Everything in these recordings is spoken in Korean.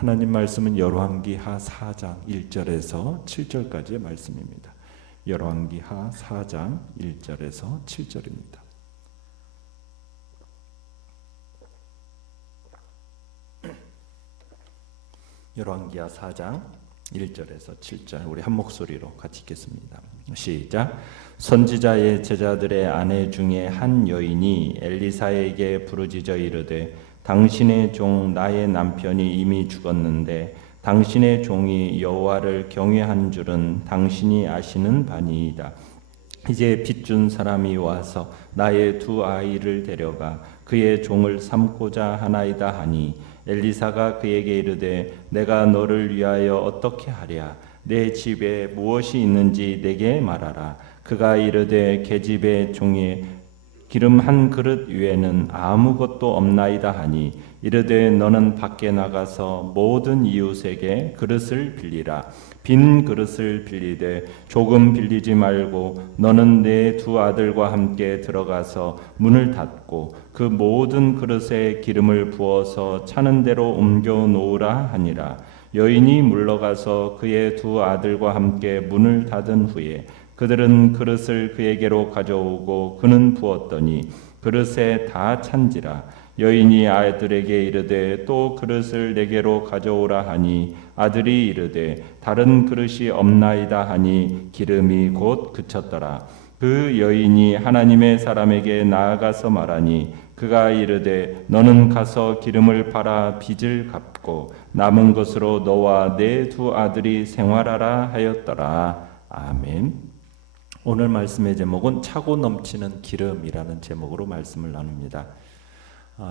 하나님 말씀은 열왕기하 4장 1절에서 7절까지의 말씀입니다. 열왕기하 4장 1절에서 7절입니다. 열왕기하 4장 1절에서 7절 우리 한 목소리로 같이 읽겠습니다. 시작. 선지자의 제자들의 아내 중에 한 여인이 엘리사에게 부르짖어 이르되 당신의 종 나의 남편이 이미 죽었는데 당신의 종이 여호와를 경외한 줄은 당신이 아시는 바니이다. 이제 빚준 사람이 와서 나의 두 아이를 데려가 그의 종을 삼고자 하나이다 하니 엘리사가 그에게 이르되 내가 너를 위하여 어떻게 하랴? 내 집에 무엇이 있는지 내게 말하라. 그가 이르되 계집의 종에 기름 한 그릇 외에는 아무것도 없나이다 하니 이르되 너는 밖에 나가서 모든 이웃에게 그릇을 빌리라. 빈 그릇을 빌리되 조금 빌리지 말고 너는 내 두 아들과 함께 들어가서 문을 닫고 그 모든 그릇에 기름을 부어서 차는 대로 옮겨 놓으라 하니라. 여인이 물러가서 그의 두 아들과 함께 문을 닫은 후에 그들은 그릇을 그에게로 가져오고 그는 부었더니 그릇에 다 찬지라. 여인이 아들에게 이르되 또 그릇을 내게로 가져오라 하니 아들이 이르되 다른 그릇이 없나이다 하니 기름이 곧 그쳤더라. 그 여인이 하나님의 사람에게 나아가서 말하니 그가 이르되 너는 가서 기름을 팔아 빚을 갚고 남은 것으로 너와 내 두 아들이 생활하라 하였더라. 아멘. 오늘 말씀의 제목은 차고 넘치는 기름이라는 제목으로 말씀을 나눕니다.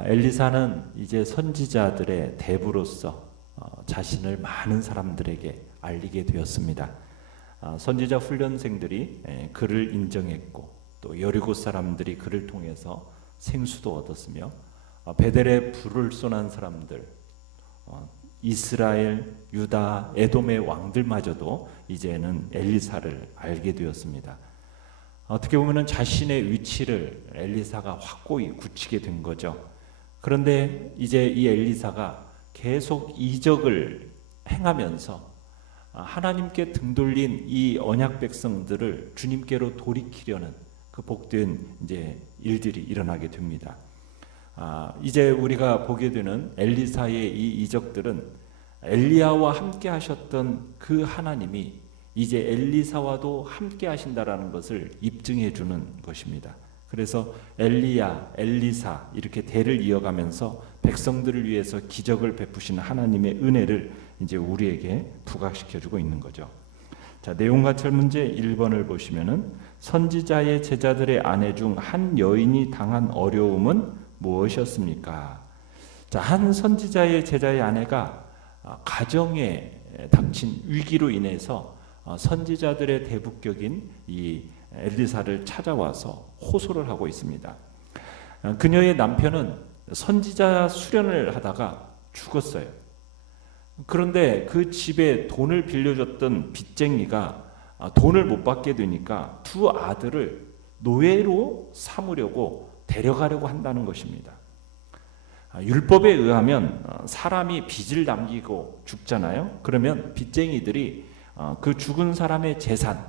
엘리사는 이제 선지자들의 대부로서 자신을 많은 사람들에게 알리게 되었습니다. 선지자 훈련생들이 그를 인정했고 또 여리고 사람들이 그를 통해서 생수도 얻었으며 베델에 불을 쏘는 사람들, 이스라엘, 유다, 에돔의 왕들마저도 이제는 엘리사를 알게 되었습니다. 어떻게 보면 자신의 위치를 엘리사가 확고히 굳히게 된 거죠. 그런데 이제 이 엘리사가 계속 이적을 행하면서 하나님께 등 돌린 이 언약 백성들을 주님께로 돌이키려는 그 복된 이제 일들이 일어나게 됩니다. 이제 우리가 보게 되는 엘리사의 이 이적들은 엘리야와 함께 하셨던 그 하나님이 이제 엘리사와도 함께 하신다라는 것을 입증해 주는 것입니다. 그래서 엘리야, 엘리사 이렇게 대를 이어가면서 백성들을 위해서 기적을 베푸시는 하나님의 은혜를 이제 우리에게 부각시켜 주고 있는 거죠. 자, 내용 같은 문제 1번을 보시면은 선지자의 제자들의 아내 중 한 여인이 당한 어려움은 무엇이었습니까? 자, 한 선지자의 제자의 아내가 가정에 닥친 위기로 인해서 선지자들의 대북격인 이 엘리사를 찾아와서 호소를 하고 있습니다. 그녀의 남편은 선지자 수련을 하다가 죽었어요. 그런데 그 집에 돈을 빌려줬던 빚쟁이가 돈을 못 받게 되니까 두 아들을 노예로 삼으려고 데려가려고 한다는 것입니다. 율법에 의하면 사람이 빚을 남기고 죽잖아요. 그러면 빚쟁이들이 그 죽은 사람의 재산,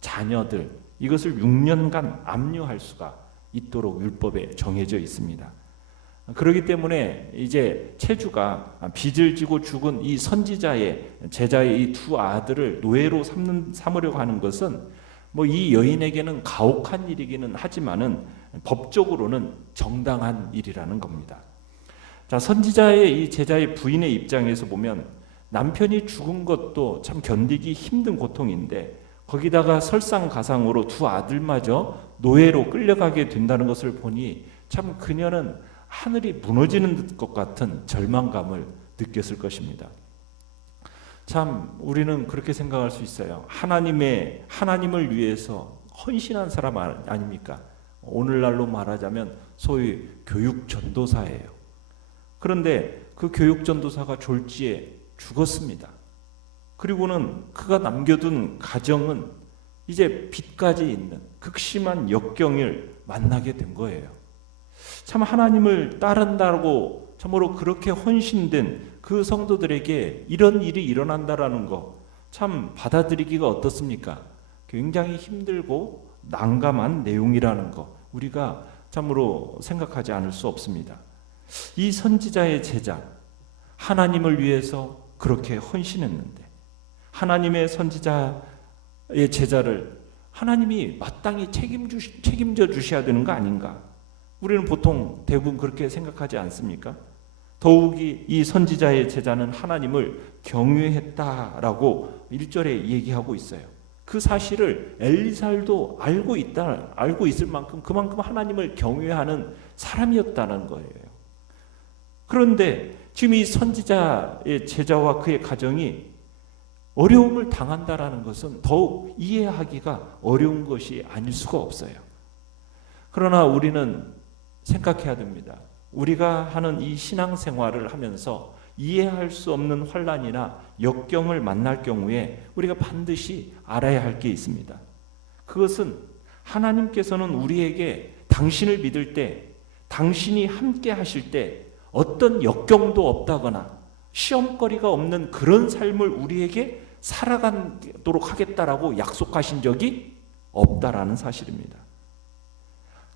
자녀들 이것을 6년간 압류할 수가 있도록 율법에 정해져 있습니다. 그렇기 때문에 이제 체주가 빚을 지고 죽은 이 선지자의 제자의 이 두 아들을 노예로 삼으려고 하는 것은 뭐 이 여인에게는 가혹한 일이기는 하지만은 법적으로는 정당한 일이라는 겁니다. 자, 선지자의 이 제자의 부인의 입장에서 보면 남편이 죽은 것도 참 견디기 힘든 고통인데 거기다가 설상가상으로 두 아들마저 노예로 끌려가게 된다는 것을 보니 참 그녀는 하늘이 무너지는 것 같은 절망감을 느꼈을 것입니다. 참 우리는 그렇게 생각할 수 있어요. 하나님을 위해서 헌신한 사람 아닙니까? 오늘날로 말하자면 소위 교육 전도사예요. 그런데 그 교육 전도사가 졸지에 죽었습니다. 그리고는 그가 남겨둔 가정은 이제 빚까지 있는 극심한 역경을 만나게 된 거예요. 참 하나님을 따른다고 참으로 그렇게 헌신된 그 성도들에게 이런 일이 일어난다라는 거 참 받아들이기가 어떻습니까? 굉장히 힘들고 난감한 내용이라는 거 우리가 참으로 생각하지 않을 수 없습니다. 이 선지자의 제자, 하나님을 위해서 그렇게 헌신했는데 하나님의 선지자의 제자를 하나님이 마땅히 책임져 주셔야 되는 거 아닌가? 우리는 보통 대부분 그렇게 생각하지 않습니까? 더욱이 이 선지자의 제자는 하나님을 경외했다라고 1절에 얘기하고 있어요. 그 사실을 엘리사도 알고 있을 만큼 그만큼 하나님을 경외하는 사람이었다는 거예요. 그런데 지금 이 선지자의 제자와 그의 가정이 어려움을 당한다라는 것은 더욱 이해하기가 어려운 것이 아닐 수가 없어요. 그러나 우리는 생각해야 됩니다. 우리가 하는 이 신앙생활을 하면서 이해할 수 없는 환난이나 역경을 만날 경우에 우리가 반드시 알아야 할 게 있습니다. 그것은 하나님께서는 우리에게 당신을 믿을 때, 당신이 함께 하실 때 어떤 역경도 없다거나 시험거리가 없는 그런 삶을 우리에게 살아가도록 하겠다라고 약속하신 적이 없다라는 사실입니다.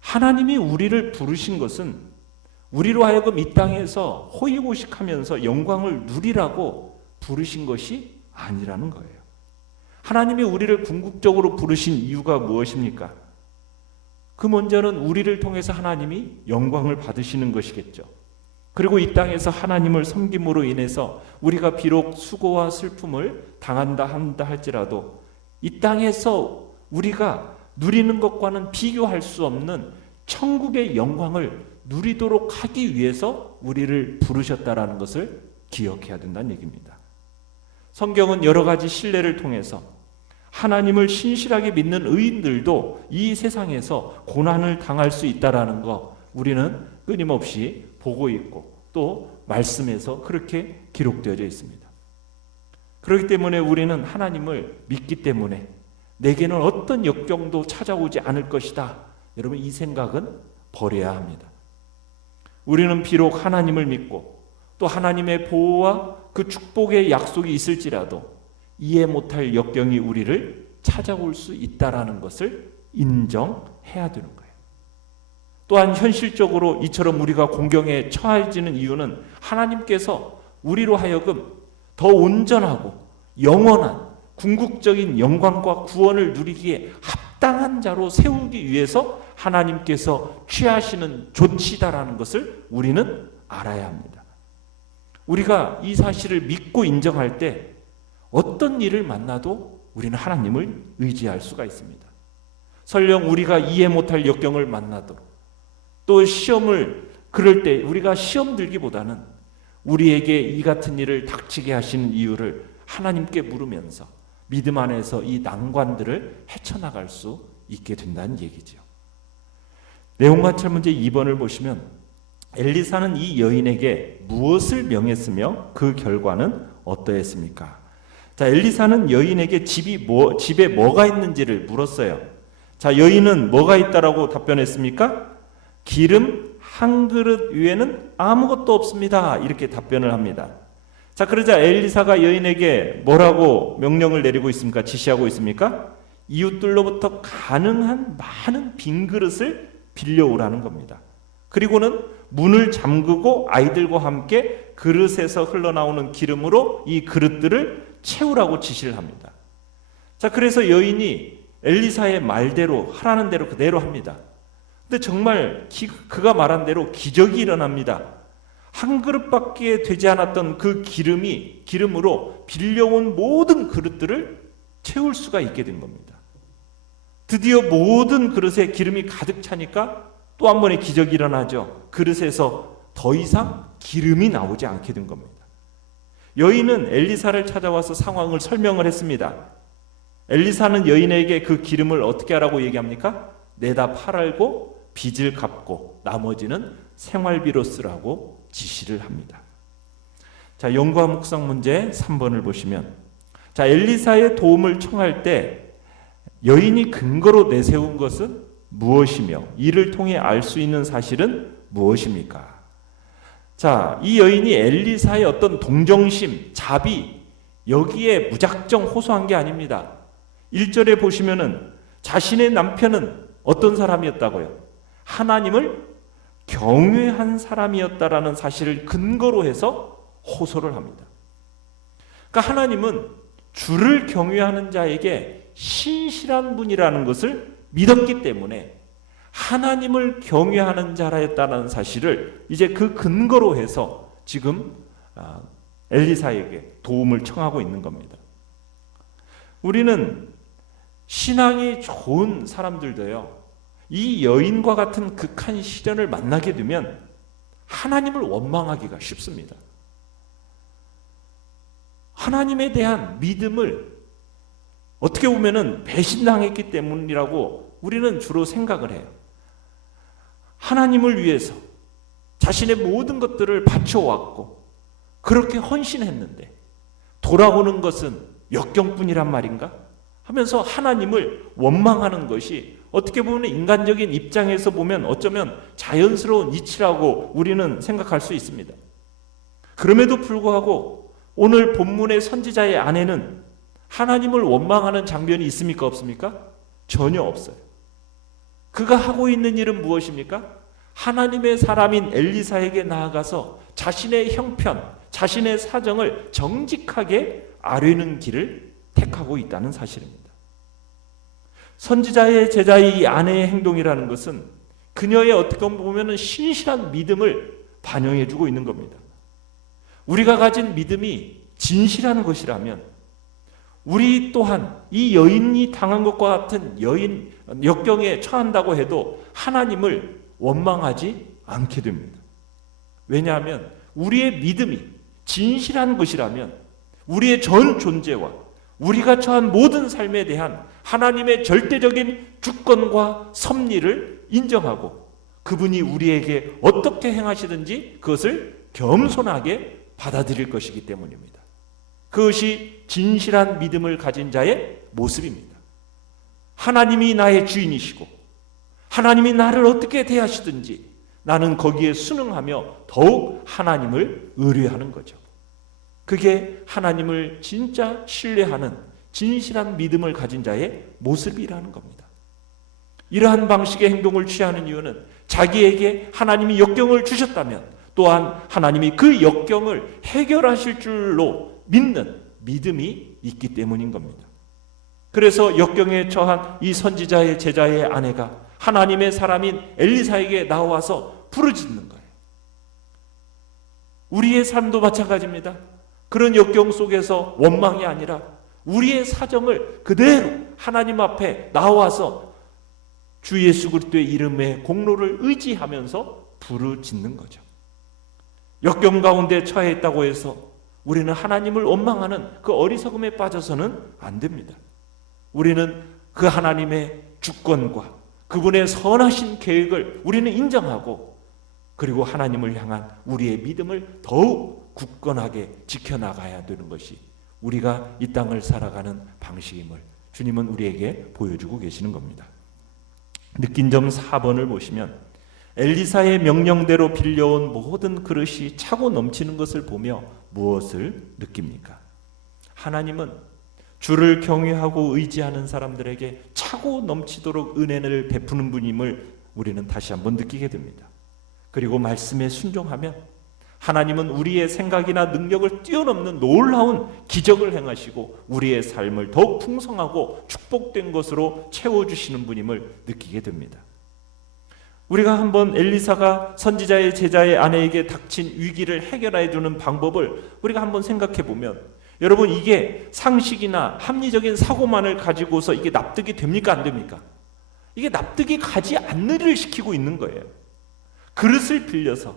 하나님이 우리를 부르신 것은 우리로 하여금 이 땅에서 호의호식하면서 영광을 누리라고 부르신 것이 아니라는 거예요. 하나님이 우리를 궁극적으로 부르신 이유가 무엇입니까? 그 먼저는 우리를 통해서 하나님이 영광을 받으시는 것이겠죠. 그리고 이 땅에서 하나님을 섬김으로 인해서 우리가 비록 수고와 슬픔을 당한다 한다 할지라도 이 땅에서 우리가 누리는 것과는 비교할 수 없는 천국의 영광을 누리도록 하기 위해서 우리를 부르셨다라는 것을 기억해야 된다는 얘기입니다. 성경은 여러 가지 신뢰를 통해서 하나님을 신실하게 믿는 의인들도 이 세상에서 고난을 당할 수 있다라는 거 우리는 끊임없이 보고 있고 또 말씀에서 그렇게 기록되어져 있습니다. 그렇기 때문에 우리는 하나님을 믿기 때문에 내게는 어떤 역경도 찾아오지 않을 것이다. 여러분 이 생각은 버려야 합니다. 우리는 비록 하나님을 믿고 또 하나님의 보호와 그 축복의 약속이 있을지라도 이해 못할 역경이 우리를 찾아올 수 있다라는 것을 인정해야 되는 거예요. 또한 현실적으로 이처럼 우리가 공경에 처해지는 이유는 하나님께서 우리로 하여금 더 온전하고 영원한 궁극적인 영광과 구원을 누리기에 합당한 자로 세우기 위해서 하나님께서 취하시는 조치다라는 것을 우리는 알아야 합니다. 우리가 이 사실을 믿고 인정할 때 어떤 일을 만나도 우리는 하나님을 의지할 수가 있습니다. 설령 우리가 이해 못할 역경을 만나도 또 시험을 그럴 때 우리가 시험 들기보다는 우리에게 이 같은 일을 닥치게 하시는 이유를 하나님께 물으면서 믿음 안에서 이 난관들을 헤쳐나갈 수 있게 된다는 얘기죠. 내용관찰 문제 2번을 보시면 엘리사는 이 여인에게 무엇을 명했으며 그 결과는 어떠했습니까? 자, 엘리사는 여인에게 집에 뭐가 있는지를 물었어요. 자, 여인은 뭐가 있다라고 답변했습니까? 기름 한 그릇 위에는 아무것도 없습니다. 이렇게 답변을 합니다. 자, 그러자 엘리사가 여인에게 뭐라고 명령을 내리고 있습니까? 지시하고 있습니까? 이웃들로부터 가능한 많은 빈 그릇을 빌려오라는 겁니다. 그리고는 문을 잠그고 아이들과 함께 그릇에서 흘러나오는 기름으로 이 그릇들을 채우라고 지시를 합니다. 자, 그래서 여인이 엘리사의 말대로 하라는 대로 그대로 합니다. 근데 정말 그가 말한 대로 기적이 일어납니다. 한 그릇밖에 되지 않았던 그 기름으로 빌려온 모든 그릇들을 채울 수가 있게 된 겁니다. 드디어 모든 그릇에 기름이 가득 차니까 또 한 번의 기적이 일어나죠. 그릇에서 더 이상 기름이 나오지 않게 된 겁니다. 여인은 엘리사를 찾아와서 상황을 설명을 했습니다. 엘리사는 여인에게 그 기름을 어떻게 하라고 얘기합니까? 내다 팔고 빚을 갚고 나머지는 생활비로 쓰라고 지시를 합니다. 자, 연구와 묵상 문제 3번을 보시면, 자, 엘리사의 도움을 청할 때 여인이 근거로 내세운 것은 무엇이며 이를 통해 알 수 있는 사실은 무엇입니까? 자, 이 여인이 엘리사의 어떤 동정심, 자비, 여기에 무작정 호소한 게 아닙니다. 1절에 보시면은 자신의 남편은 어떤 사람이었다고요? 하나님을 경외한 사람이었다라는 사실을 근거로 해서 호소를 합니다. 그러니까 하나님은 주를 경외하는 자에게 신실한 분이라는 것을 믿었기 때문에 하나님을 경외하는 자라였다는 사실을 이제 그 근거로 해서 지금 엘리사에게 도움을 청하고 있는 겁니다. 우리는 신앙이 좋은 사람들도요, 이 여인과 같은 극한 시련을 만나게 되면 하나님을 원망하기가 쉽습니다. 하나님에 대한 믿음을 어떻게 보면은 배신당했기 때문이라고 우리는 주로 생각을 해요. 하나님을 위해서 자신의 모든 것들을 바쳐왔고 그렇게 헌신했는데 돌아오는 것은 역경뿐이란 말인가? 하면서 하나님을 원망하는 것이 어떻게 보면 인간적인 입장에서 보면 어쩌면 자연스러운 이치라고 우리는 생각할 수 있습니다. 그럼에도 불구하고 오늘 본문의 선지자의 아내는 하나님을 원망하는 장면이 있습니까? 없습니까? 전혀 없어요. 그가 하고 있는 일은 무엇입니까? 하나님의 사람인 엘리사에게 나아가서 자신의 형편, 자신의 사정을 정직하게 아뢰는 길을 택하고 있다는 사실입니다. 선지자의 제자의 이 아내의 행동이라는 것은 그녀의 어떻게 보면 신실한 믿음을 반영해주고 있는 겁니다. 우리가 가진 믿음이 진실한 것이라면 우리 또한 이 여인이 당한 것과 같은 역경에 처한다고 해도 하나님을 원망하지 않게 됩니다. 왜냐하면 우리의 믿음이 진실한 것이라면 우리의 전 존재와 우리가 처한 모든 삶에 대한 하나님의 절대적인 주권과 섭리를 인정하고 그분이 우리에게 어떻게 행하시든지 그것을 겸손하게 받아들일 것이기 때문입니다. 그것이 진실한 믿음을 가진 자의 모습입니다. 하나님이 나의 주인이시고 하나님이 나를 어떻게 대하시든지 나는 거기에 순응하며 더욱 하나님을 의뢰하는 거죠. 그게 하나님을 진짜 신뢰하는 진실한 믿음을 가진 자의 모습이라는 겁니다. 이러한 방식의 행동을 취하는 이유는 자기에게 하나님이 역경을 주셨다면 또한 하나님이 그 역경을 해결하실 줄로 믿는 믿음이 있기 때문인 겁니다. 그래서 역경에 처한 이 선지자의 제자의 아내가 하나님의 사람인 엘리사에게 나와서 부르짖는 거예요. 우리의 삶도 마찬가지입니다. 그런 역경 속에서 원망이 아니라 우리의 사정을 그대로 하나님 앞에 나와서 주 예수 그리스도의 이름의 공로를 의지하면서 부르짖는 거죠. 역경 가운데 처해 있다고 해서 우리는 하나님을 원망하는 그 어리석음에 빠져서는 안 됩니다. 우리는 그 하나님의 주권과 그분의 선하신 계획을 우리는 인정하고 그리고 하나님을 향한 우리의 믿음을 더욱 굳건하게 지켜나가야 되는 것이 우리가 이 땅을 살아가는 방식임을 주님은 우리에게 보여주고 계시는 겁니다. 느낀 점 4번을 보시면 엘리사의 명령대로 빌려온 모든 그릇이 차고 넘치는 것을 보며 무엇을 느낍니까? 하나님은 주를 경외하고 의지하는 사람들에게 차고 넘치도록 은혜를 베푸는 분임을 우리는 다시 한번 느끼게 됩니다. 그리고 말씀에 순종하면 하나님은 우리의 생각이나 능력을 뛰어넘는 놀라운 기적을 행하시고 우리의 삶을 더욱 풍성하고 축복된 것으로 채워주시는 분임을 느끼게 됩니다. 우리가 한번 엘리사가 선지자의 제자의 아내에게 닥친 위기를 해결해 주는 방법을 우리가 한번 생각해 보면 여러분 이게 상식이나 합리적인 사고만을 가지고서 이게 납득이 됩니까 안 됩니까? 이게 납득이 가지 않는 일을 시키고 있는 거예요. 그릇을 빌려서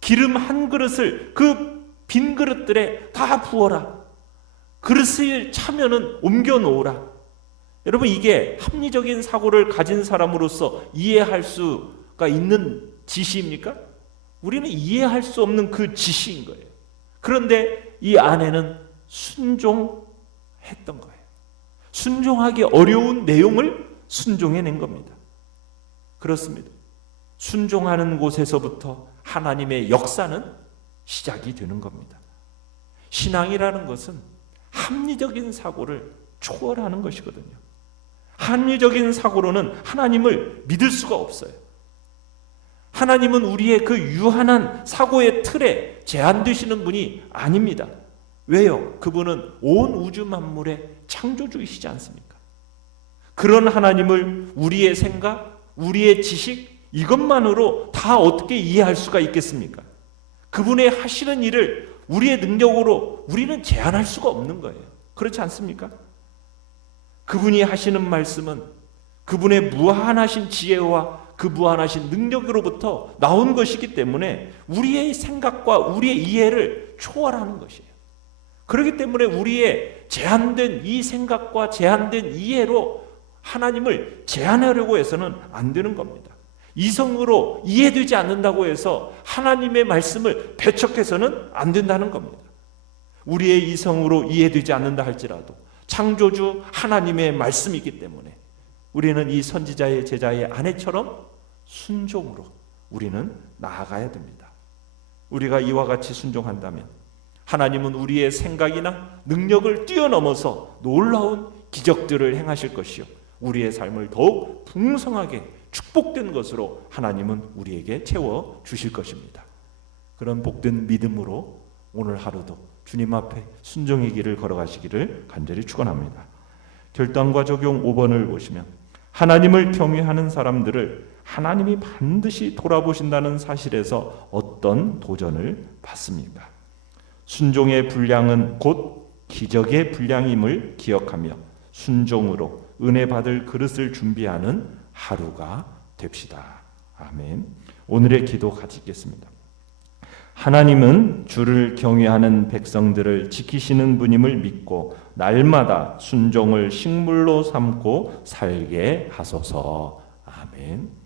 기름 한 그릇을 그 빈 그릇들에 다 부어라. 그릇을 차면은 옮겨 놓으라. 여러분 이게 합리적인 사고를 가진 사람으로서 이해할 수가 있는 지시입니까? 우리는 이해할 수 없는 그 지시인 거예요. 그런데 이 아내는 순종했던 거예요. 순종하기 어려운 내용을 순종해낸 겁니다. 그렇습니다. 순종하는 곳에서부터 하나님의 역사는 시작이 되는 겁니다. 신앙이라는 것은 합리적인 사고를 초월하는 것이거든요. 합리적인 사고로는 하나님을 믿을 수가 없어요. 하나님은 우리의 그 유한한 사고의 틀에 제한되시는 분이 아닙니다. 왜요? 그분은 온 우주 만물의 창조주이시지 않습니까? 그런 하나님을 우리의 생각, 우리의 지식 이것만으로 다 어떻게 이해할 수가 있겠습니까? 그분의 하시는 일을 우리의 능력으로 우리는 제한할 수가 없는 거예요. 그렇지 않습니까? 그분이 하시는 말씀은 그분의 무한하신 지혜와 그 무한하신 능력으로부터 나온 것이기 때문에 우리의 생각과 우리의 이해를 초월하는 것이에요. 그렇기 때문에 우리의 제한된 이 생각과 제한된 이해로 하나님을 제한하려고 해서는 안 되는 겁니다. 이성으로 이해되지 않는다고 해서 하나님의 말씀을 배척해서는 안 된다는 겁니다. 우리의 이성으로 이해되지 않는다 할지라도 창조주 하나님의 말씀이기 때문에 우리는 이 선지자의 제자의 아내처럼 순종으로 우리는 나아가야 됩니다. 우리가 이와 같이 순종한다면 하나님은 우리의 생각이나 능력을 뛰어넘어서 놀라운 기적들을 행하실 것이요 우리의 삶을 더욱 풍성하게 축복된 것으로 하나님은 우리에게 채워 주실 것입니다. 그런 복된 믿음으로 오늘 하루도 주님 앞에 순종의 길을 걸어가시기를 간절히 축원합니다. 결단과 적용 5번을 보시면 하나님을 경외하는 사람들을 하나님이 반드시 돌아보신다는 사실에서 어떤 도전을 받습니까? 순종의 분량은 곧 기적의 분량임을 기억하며 순종으로 은혜 받을 그릇을 준비하는 하루가 됩시다. 아멘. 오늘의 기도 같이 읽겠습니다. 하나님은 주를 경외하는 백성들을 지키시는 분임을 믿고 날마다 순종을 식물로 삼고 살게 하소서. 아멘.